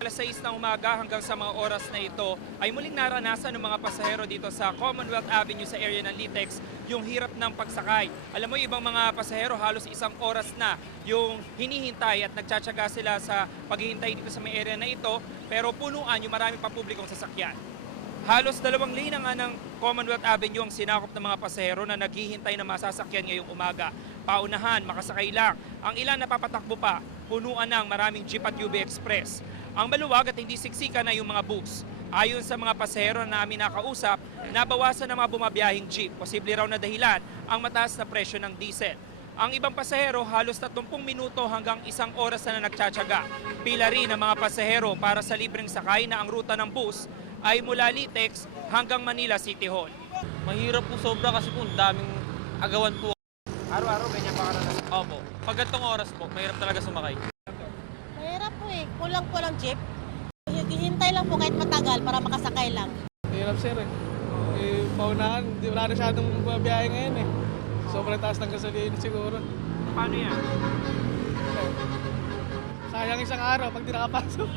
Alas 6 ng umaga hanggang sa mga oras na ito ay muling naranasan ng mga pasahero dito sa Commonwealth Avenue sa area ng Litex yung hirap ng pagsakay. Alam mo, ibang mga pasahero halos isang oras na yung hinihintay at nagtsatsaga sila sa paghihintay dito sa may area na ito, pero punuan yung marami pang publikong sasakyan. Halos 2 lane nga ng Commonwealth Avenue ang sinakop ng mga pasahero na naghihintay na masasakyan ngayong umaga. Paunahan, makasakay lang. Ang ilan napapatakbo pa, punuan ng maraming jeep at UB Express. Ang maluwag at hindi siksika na yung mga bus. Ayon sa mga pasahero na namin nakausap, nabawasan ng mga bumabiyahing jeep. Posible raw na dahilan ang mataas na presyo ng diesel. Ang ibang pasahero halos 30 minuto hanggang 1 oras na nagtsatsaga. Pila rin ang mga pasahero para sa libreng sakay na ang ruta ng bus ay mula Litex hanggang Manila City Hall. Mahirap po sobra kasi po daming agawan po. Araw-araw ganyan pa karanasan. Opo. Pag gantong oras po, mahirap talaga sumakay. Mahirap po eh. Kulang po lang jeep. Hihintay lang po kahit matagal para makasakay lang. Hirap sir eh. Paunahan, wala na masyadong babiyahe ngayon eh. Sobrang taas ng gasolina siguro. Paano yan? Sayang isang araw pag di nakapasok.